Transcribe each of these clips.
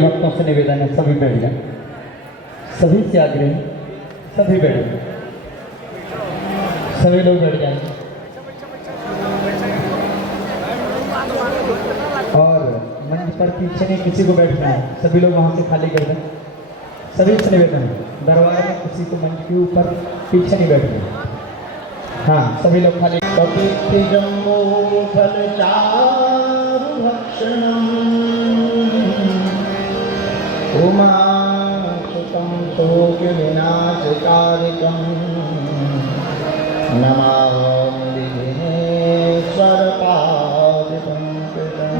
सभी भक्तों से निवेदन है, सभी बैठ जाएं, सभी से आग्रह, सभी बैठ जाएं, सभी लोग बैठ जाएं। और मंच पर पीछे नहीं किसी को बैठना है, सभी लोग वहां से खाली कर दें। सभी से निवेदन है, दरबार में किसी को मंच के ऊपर पीछे नहीं बैठना। हाँ, सभी लोग खाली। जम्बो फल चारु भक्षणम उमासुतं शोक विनाशकारिकं नमामि विघ्नेश्वर पादपङ्कजम्।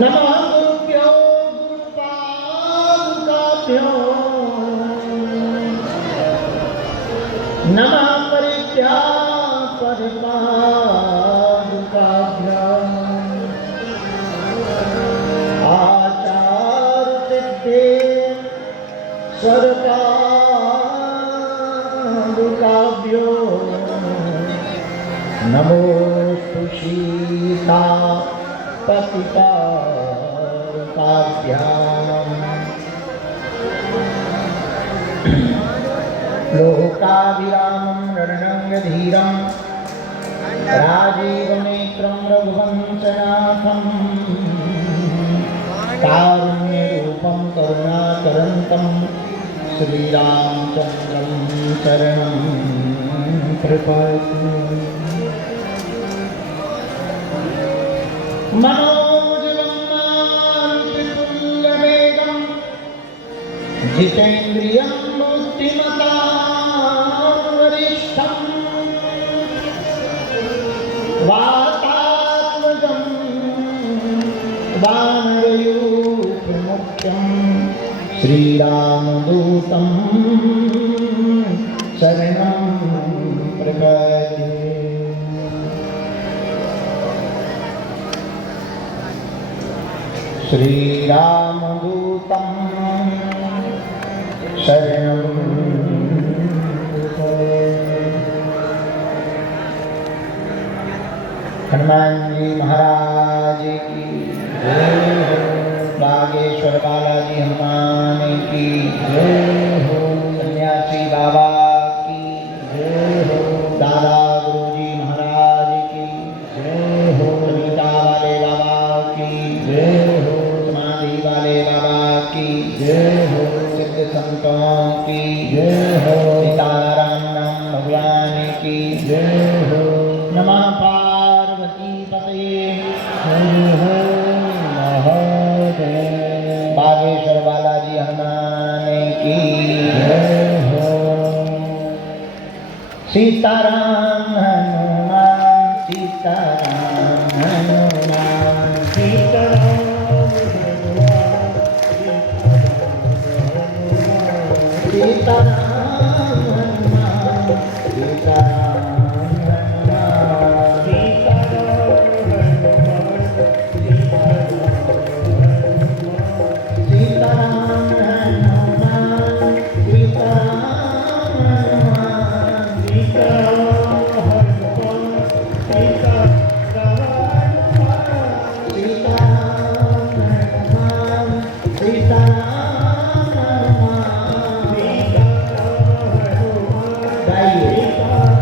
नमः गुरुभ्यो गुरुपादुकाभ्यो नमः परिपादुकाभ्याम् आचार्यसिद्धेश्वरपादुकाभ्यो नमोस्तु सीतापतिपादुकाभ्याम्। लोकाभिरामं रणरङ्गधीरं राजीवनेत्रं रघुवंशनाथं कारुण्यरूपं करुणाकरन्तं श्रीरामचन्द्रं शरणं प्रपद्ये। मनोजवं मारुतितुल्यवेगं जितेन्द्रियं वातात्मजं वानरयूथमुख्यं श्रीरामदूतं शरणं प्रपद्ये। श्रीरामदूतं शरणं हनुमान जी महाराज की जय हो। बागेश्वर बालाजी हनुमान की जय हो। सन्यासी बाबा की जय हो। दादा गुरुजी महाराज की जय हो। सविता वाले बाबा की जय हो। समाधि वाले बाबा की जय हो। सिद्ध संतों की जय हो। सीताराम नाम भगवान की जय हो। नमः बागेश्वर बालाजी हनुमान की जय हो। सीताराम हनुमान सीताराम हनुमान सीताराम सीताराम हनुमान सीताराम Bye.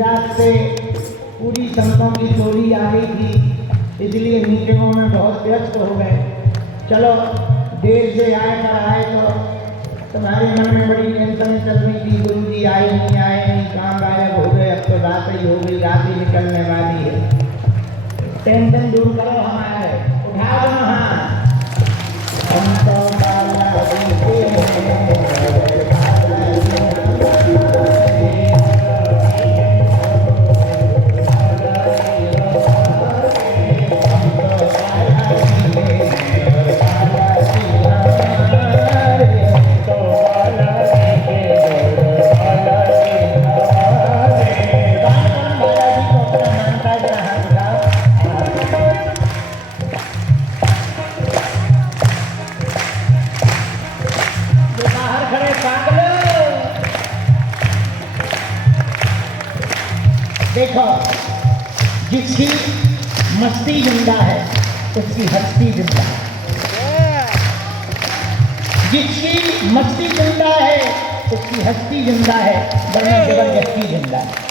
गुजरात से पूरी संतों की टोली आ गई थी, इसलिए मीटिंगों में बहुत व्यस्त हो गए। चलो देर से आए तो तुम्हारे मन में बड़ी टेंशन चल रही थी, गुरु जी आए नहीं, कहाँ गायब हो गए, अब तो रात ही हो गई, रात ही निकलने वाली है। टेंशन दूर करो हमारे, उठा दो हाथ। हम तो बाला जी देखो, जिसकी मस्ती जिंदा है उसकी हस्ती जिंदा है, जिसकी मस्ती जिंदा है उसकी हस्ती जिंदा है, वरना जबरदस्ती जिंदा है।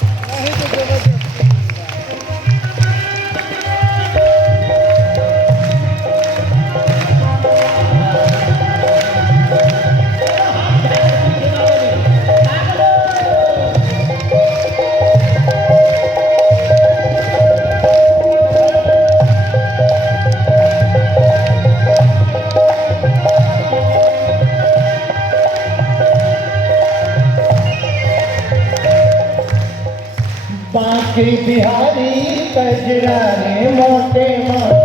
बांके बिहारी कजराने मोटे मोटे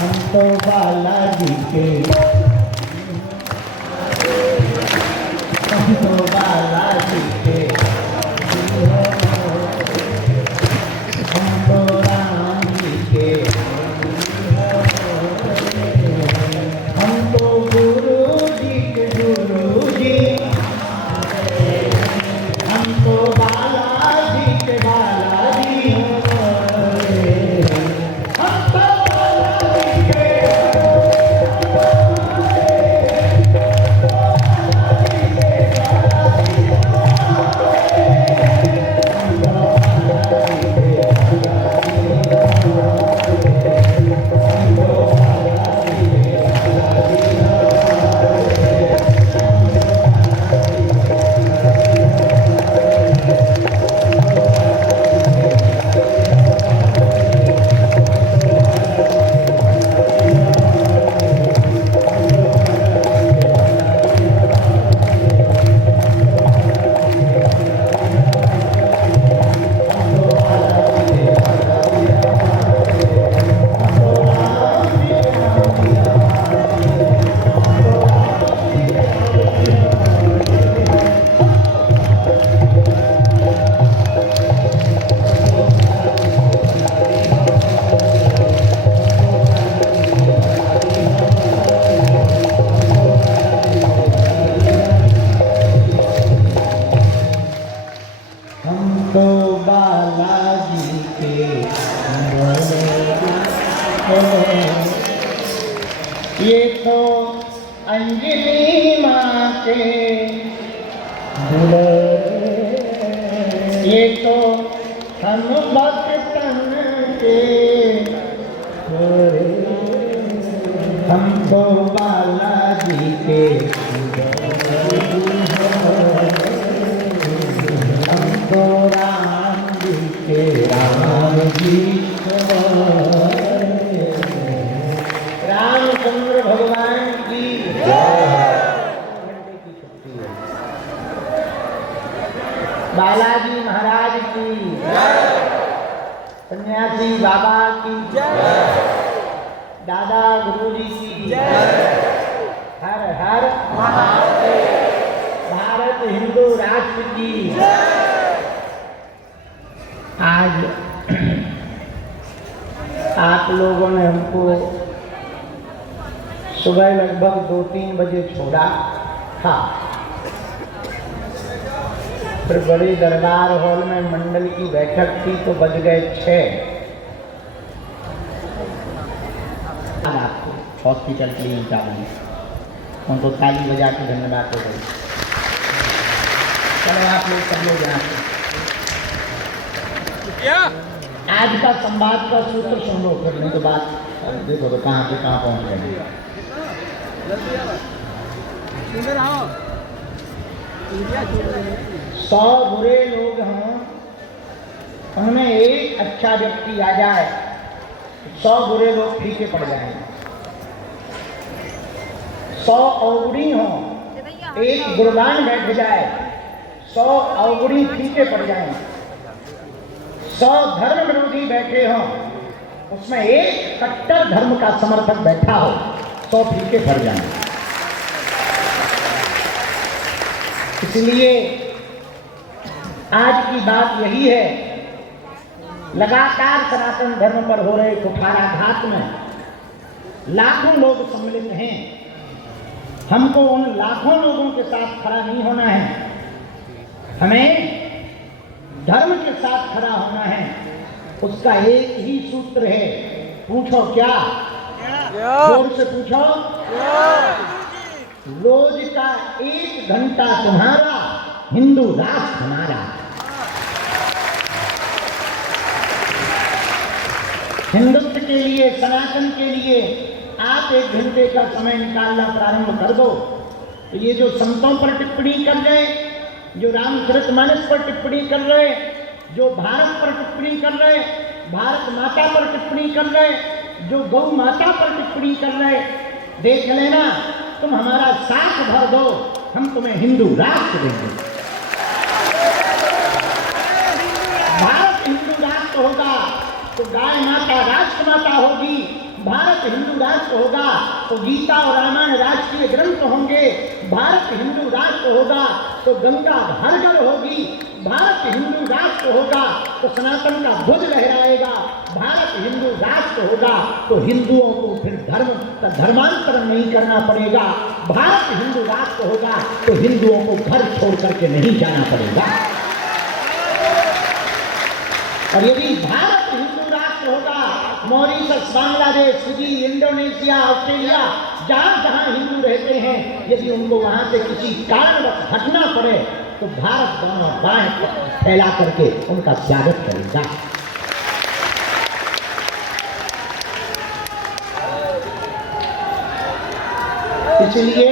हम तो बालाजी के, हम तो बालाजी के, हम तो राम जी के, हम तो गुरु जी के गुरु जी, हम तो बालाजी के बालाजी, ये तो अंजलि माँ के ये तो हम भक्तन के, हमको बालाजी के बालाजी महाराज की, सन्यासी बाबा की, दादा गुरुजी की, हर हर महादेव, भारत हिंदू राष्ट्र की। आज आप लोगों ने हमको सुबह लगभग 2-3 बजे छोड़ा था। फिर बड़ी दरबार हॉल में मंडल की बैठक थी तो बज गए 6। आपको हॉस्पिटल के लिए निकालेंगे, उनको ताली बजा के धन्यवाद हो गई। चलो आप लोग सब लोग यहाँ से आज का संवाद का सूत्र सुन लो, फिर नहीं तो बात देखो तो कहाँ से कहाँ पहुँच गए। 100 बुरे लोग हों, उनमें एक अच्छा व्यक्ति आ जाए, 100 बुरे लोग फीके पड़ जाएंगे। 100 अवगुणी हों, एक गुणवान बैठ जाए, 100 अवगुणी फीके पड़ जाएंगे। 100 धर्म विरोधी बैठे हों, उसमें एक कट्टर धर्म का समर्थक बैठा हो, 100 फीके पड़ जाएंगे। इसलिए आज की बात यही है, लगातार सनातन धर्म पर हो रहे कुठाराघात में लाखों लोग सम्मिलित हैं। हमको उन लाखों लोगों के साथ खड़ा नहीं होना है, हमें धर्म के साथ खड़ा होना है। उसका एक ही सूत्र है, पूछो क्या? जोर से पूछो। रोज का 1 घंटा तुम्हारा, हिंदू राष्ट्र हमारा। हिंदुत्व के लिए, सनातन के लिए आप 1 घंटे का समय निकालना प्रारंभ कर दो। तो ये जो संतों पर टिप्पणी कर रहे, जो रामचरितमानस पर टिप्पणी कर रहे, जो भारत पर टिप्पणी कर रहे, भारत माता पर टिप्पणी कर रहे, जो गौ माता पर टिप्पणी कर रहे, देख लेना, तुम हमारा साथ भर दो, हम तुम्हें हिंदू राष्ट्र देंगे। भारत हिंदू राष्ट्र होगा तो गाय माता राष्ट्र माता होगी। भारत हिंदू राष्ट्र होगा तो गीता और रामायण राष्ट्रीय ग्रंथ होंगे। भारत हिंदू राष्ट्र होगा तो गंगा घर घर होगी। भारत हिंदू राष्ट्र होगा तो सनातन का ध्वज लहराएगा। भारत हिंदू राष्ट्र होगा तो हिंदुओं को फिर धर्मांतरण नहीं करना पड़ेगा। भारत हिंदू राष्ट्र होगा तो हिंदुओं को घर छोड़ करके नहीं जाना पड़ेगा। और यदि भारत हिंदू राष्ट्र होगा, Mauritius, Bangladesh, Fiji, Indonesia, Australia, जहां जहां हिंदू रहते हैं, यदि उनको वहां से किसी कारणवश हटना पड़े तो भारत दोनों बाहें फैला करके उनका स्वागत करेगा। इसलिए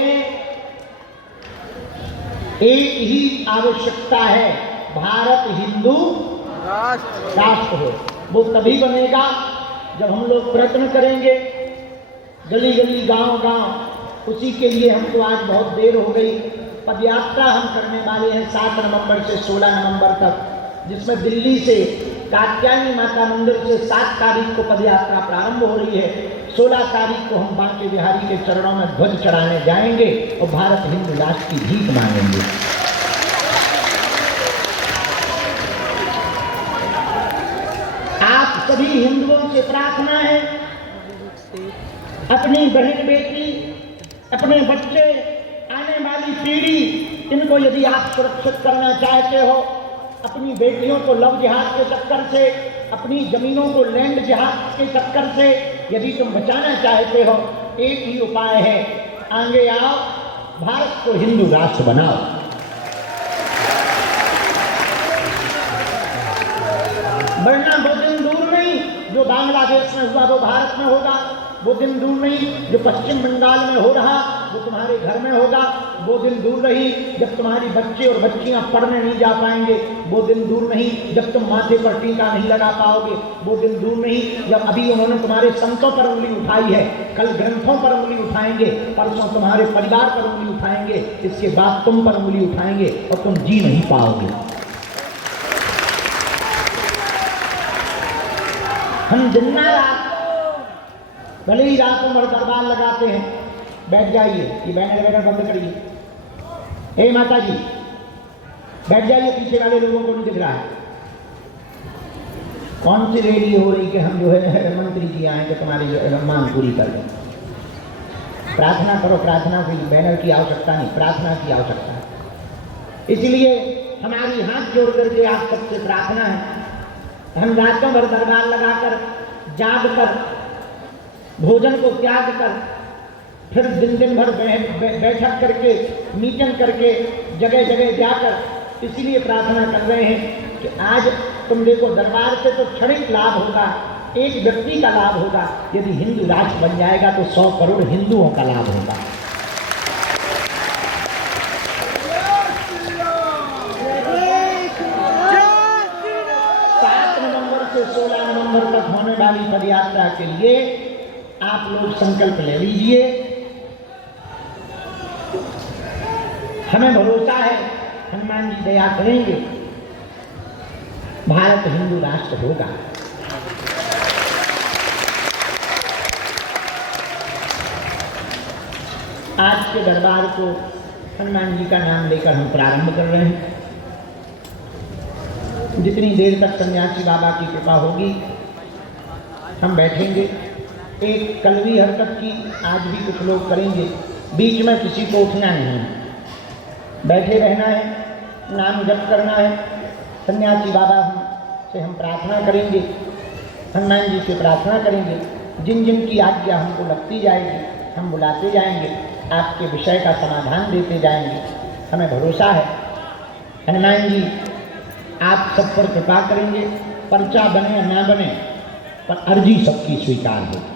एक ही आवश्यकता है, भारत हिंदू राष्ट्र हो। वो तभी बनेगा जब हम लोग प्रयत्न करेंगे, गली गली गांव गांव। उसी के लिए हमको आज बहुत देर हो गई। पदयात्रा हम करने वाले हैं 7 नवंबर से 16 नवंबर तक, जिसमें दिल्ली से कात्यायनी माता मंदिर से 7 तारीख को पदयात्रा प्रारंभ हो रही है। 16 तारीख को हम बांके बिहारी के चरणों में ध्वज चढ़ाने जाएंगे और भारत हिंदू राष्ट्र की भीख मांगेंगे। आप सभी हिंदुओं से प्रार्थना है, अपनी बहन बेटी, अपने बच्चे, आने वाली पीढ़ी, इनको यदि आप सुरक्षित करना चाहते हो, अपनी बेटियों को लव जिहाद के चक्कर से, अपनी जमीनों को लैंड जिहाद के चक्कर से यदि तुम बचाना चाहते हो, एक ही उपाय है, आगे आओ, भारत को हिंदू राष्ट्र बनाओ। वरना वो दिन दूर नहीं जो बांग्लादेश में हुआ वो भारत में होगा। वो दिन दूर नहीं जो पश्चिम बंगाल में हो रहा वो तुम्हारे घर में होगा। वो दिन दूर नहीं जब तुम्हारी बच्चे और बच्चियां पढ़ने नहीं जा पाएंगे। वो दिन दूर नहीं जब तुम माथे पर टीका नहीं लगा पाओगे। वो दिन दूर नहीं जब अभी उन्होंने तुम्हारे संतों पर उंगली उठाई है, कल ग्रंथों पर उंगली उठाएंगे, परसों तुम्हारे परिवार पर उंगली उठाएंगे, इसके बाद तुम पर उंगली उठाएंगे और तुम जी नहीं पाओगे। हम दिन ना रात भले ही रातों भर दरबार लगाते हैं, बैठ जाइए, ये बैनर वगैरह बंद करिए, हे माता जी बैठ जाइए, पीछे वाले लोगों को नहीं दिख रहा है। कौन सी रैली हो रही कि हम जो है मंत्री जी आए कि तुम्हारी मांग पूरी कर दें। प्रार्थना करो, प्रार्थना की बैनर की आवश्यकता नहीं, प्रार्थना की आवश्यकता है। इसलिए हमारी हाथ जोड़ करके आप सबसे प्रार्थना है, हम रातों भर दरबार लगाकर जाग कर भोजन को त्याग कर फिर दिन भर बैठक करके मीटिंग करके जगह जगह जाकर इसलिए प्रार्थना कर रहे हैं कि आज तुम देखो दरबार से तो क्षणिक लाभ होगा, एक व्यक्ति का लाभ होगा, यदि हिंदू राष्ट्र बन जाएगा तो 100 करोड़ हिंदुओं का लाभ होगा। 7 नवंबर से 16 नवंबर तक होने वाली पदयात्रा के लिए आप लोग संकल्प ले लीजिए। हमें भरोसा है हनुमान जी दया करेंगे, भारत हिंदू राष्ट्र होगा। आज के दरबार को हनुमान जी का नाम लेकर हम प्रारंभ कर रहे हैं। जितनी देर तक सन्यासी बाबा की कृपा होगी हम बैठेंगे। एक कलवी हरकत की आज भी कुछ लोग करेंगे, बीच में किसी को उठना नहीं है, बैठे रहना है, नाम जप करना है। सन्यासी बाबा से हम प्रार्थना करेंगे, हनुमान जी से प्रार्थना करेंगे, जिन जिन की आज्ञा हमको लगती जाएगी हम बुलाते जाएंगे, आपके विषय का समाधान देते जाएंगे। हमें भरोसा है हनुमान जी आप सब पर कृपा करेंगे। पर्चा बने या ना बने पर अर्जी सबकी स्वीकार होगी।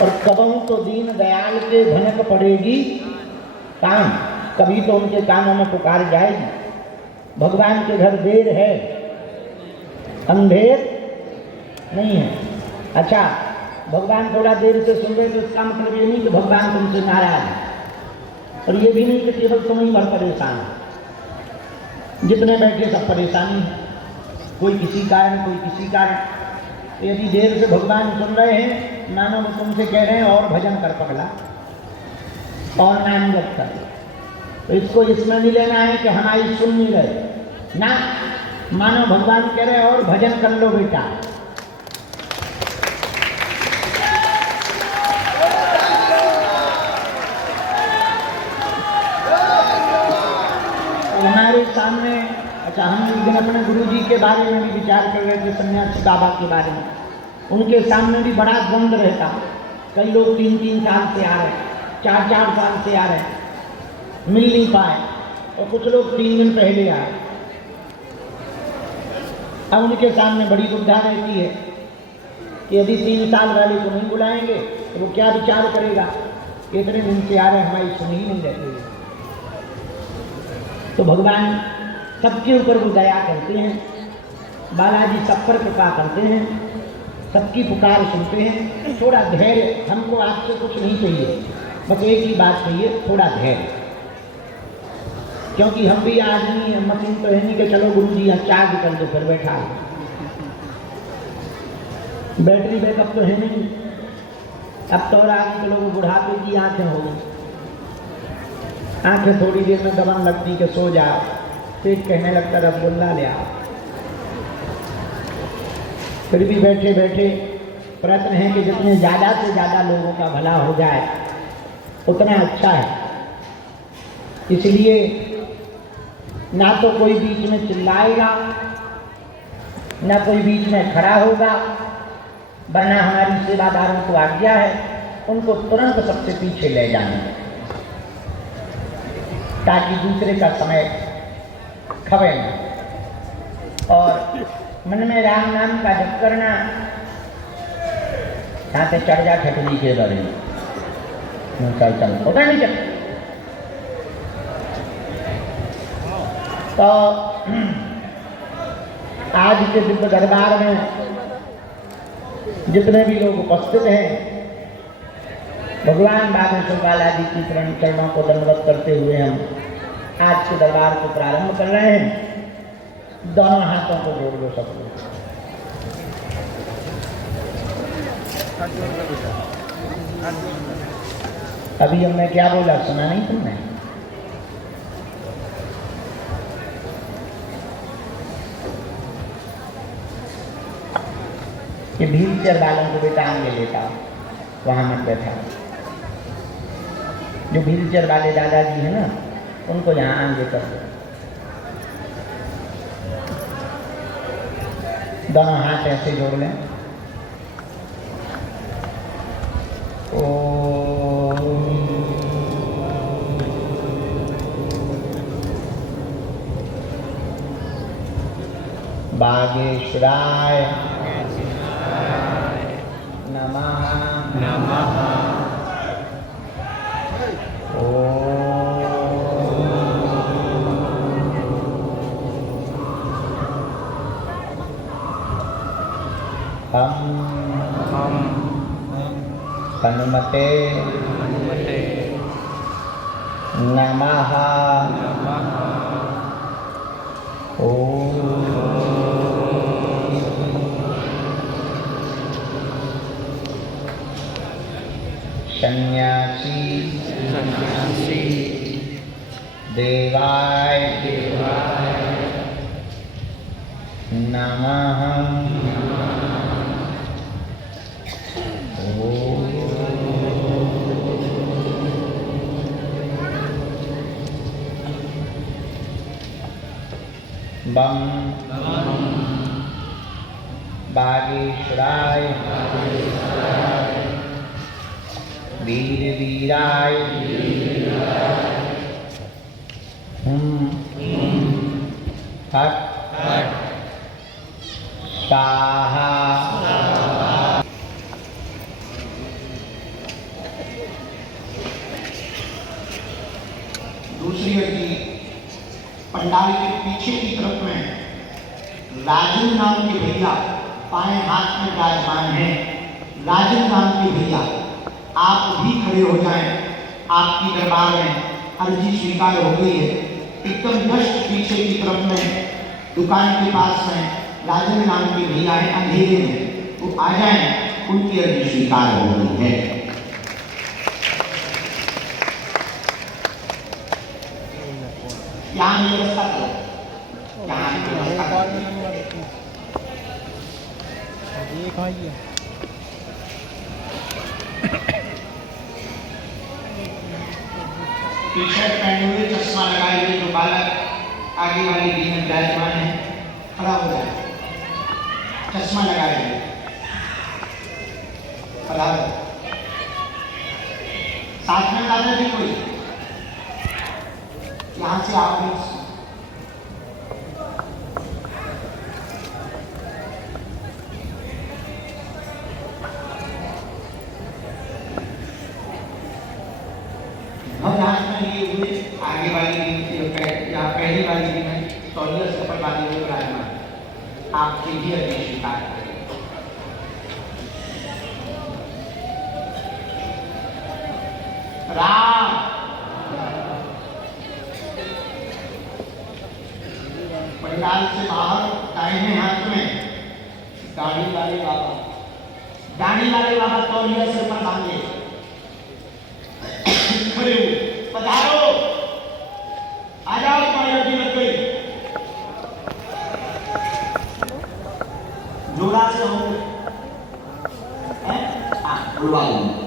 और कबहू तो दीन दयाल के भनक पड़ेगी काम, कभी तो उनके कानों में पुकार जाएगी। भगवान के घर देर है अंधेर नहीं है। अच्छा, भगवान थोड़ा देर से सुन रहे तो इसका मतलब ये नहीं कि भगवान तुमसे नाराज है, और ये भी नहीं कि केवल तुम ही भर परेशान हो। जितने बैठे सब परेशानी है, कोई किसी कारण कोई किसी कारण। यदि देर से भगवान सुन रहे हैं, मानो वो तुमसे कह रहे हैं और भजन कर पगला, और नाम जप कर। तो इसको इसमें नहीं लेना है कि हमारी सुन नहीं रहे ना, मानो भगवान कह रहे हैं और भजन कर लो बेटा। हमारे सामने, अच्छा, हम एक दिन अपने गुरु जी के बारे में भी विचार कर रहे थे, सन्यासी बाबा के बारे में। उनके सामने भी बड़ा द्वंद्व रहता। कई लोग 3-3 साल से आ रहे, 4-4 साल से आ रहे, मिल नहीं पाए, और कुछ लोग 3 दिन पहले आए। अब उनके सामने बड़ी दुविधा रहती है कि यदि 3 साल वाले को नहीं बुलाएंगे तो वो क्या विचार करेगा, इतने दिन से आ रहे हमारी सुन ही नहीं रहती है। तो भगवान सबके ऊपर वो दया करते हैं, बालाजी सब पर कृपा करते हैं, सबकी पुकार सुनते हैं। थोड़ा धैर्य, हमको आपसे कुछ नहीं चाहिए, बस एक ही बात चाहिए, थोड़ा धैर्य। क्योंकि हम भी आदमी हैं, मशीन तो है नहीं कि चलो गुरु जी यहाँ चार्ज कर दो फिर बैठा लो। बैटरी बैकअप तो है नहीं। अब तो और आगे के लोग बुढ़ापे की आंखें हो गई, आंखें थोड़ी देर में दबन लगती कि सो जाओ, पेट कहने लगता रसगुल्ला ले आओ। फिर भी बैठे बैठे प्रयत्न है कि जितने ज़्यादा से ज़्यादा लोगों का भला हो जाए उतना अच्छा है। इसलिए ना तो कोई बीच में चिल्लाएगा, ना कोई बीच में खड़ा होगा, वरना हमारी सेवादारों को आज्ञा है उनको तुरंत सबसे पीछे ले जाना, ताकि दूसरे का समय खवे न। और मन में राम नाम का जप करना, यहाँ पे चढ़ जा ठटली के बड़े चल होता नहीं चल। तो आज के दिव्य दरबार में जितने भी लोग उपस्थित हैं, भगवान बागेश्वर बालाजी की चरणों को दंडवत करते हुए हम आज के दरबार को प्रारंभ कर रहे हैं। दोनों हाथों को जोड़ लो सब लोग। अभी हमने क्या बोला सुना नहीं तुमने? कि व्हील चेयर वालों को बेटा आगे लेता वहां मत बैठा। जो व्हील चेयर वाले दादाजी है ना उनको यहाँ आगे कर दो। दोनों हाथ ऐसे जोड़ लें। बागेश्वराय नमः नमः। हम हनुमते नमः। सन्यासी देवाय नमः। बम बागेश्वराय वीर वीराय हट स्वाहा। दूसरी व्यक्ति पंडाल के पीछे की तरफ में राजन नाम के भैया बाएं हाथ में विराजमान हैं। राजन नाम के भैया आप भी खड़े हो जाएं। आपकी दरबार में अर्जी स्वीकार हो गई है। एकदम जस्ट पीछे की तरफ में दुकान के पास में राजन नाम के भैया हैं अंधेरे में, वो आ जाएं, उनकी अर्जी स्वीकार हो गई है। यहाँ व्यवस्था करो, यहाँ व्यवस्था करो। टी शर्ट पहने हुए चश्मा लगाए हुए जो बालक आगे वाली टीम में विराजमान है खड़ा हो जाए। चश्मा लगाए हुए खड़ा हो। साथ में दादाजी कोई यहाँ से आप लिए हुए आगे वाली या पहली वाली टीम है तौलिया से ऊपर वाली हुए विराजमान आपके भी अर्जी स्वीकार करें। राम पंडाल से बाहर दाहिने हाथ में दाढ़ी वाले बाबा तौलिया से ऊपर बांधे खड़े हुए। पधारो, आ जाओ, तुम्हारी अर्जी लग गई। जोड़ा से होंगे बुलवा लूंगा।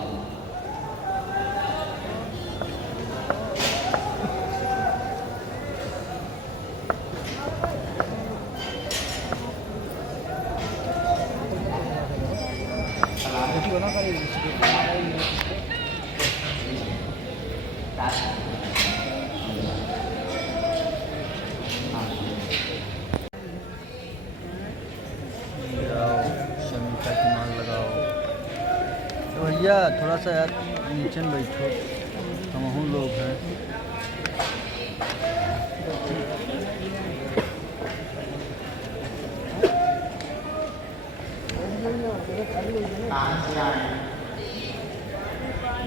भैया थोड़ा सा यार नीचे में बैठो, हम लोग हैं। कहाँ से आए?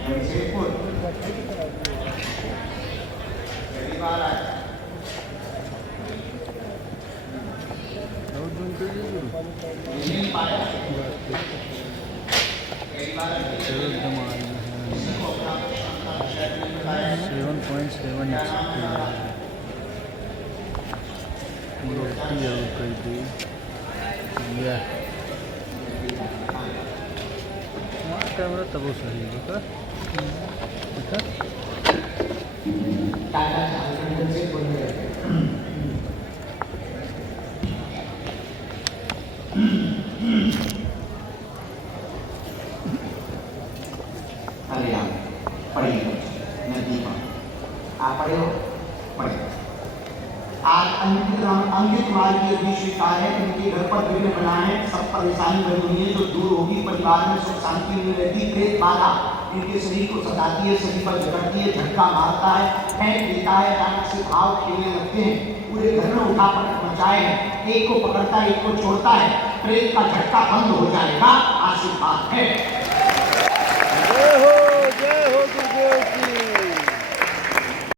जमशेदपुर। पहली बार आए। चलो एकदम आ रही है 7.7 रोटी और कर दी या कैमरा तब सही है हरे राम पढ़िए नदी पर आप पढ़े हो पढ़े आज अंकित कुमार की भी स्वीकार है कि उनके घर पर विघ्न बना है, सब परेशानी बनी हुई है जो दूर होगी, परिवार में सुख शांति नहीं रहती, प्रेत बाधा इनके शरीर को सताती है, शरीर पर झटकती है, झटका मारता है, फेंक देता है, अचानक से भाव खेलने लगते हैं, पूरे घर में उठा पटक मचाए हैं, एक को पकड़ता है एक को छोड़ता है, प्रेत का झटका बंद हो जाएगा, आशीर्वाद है।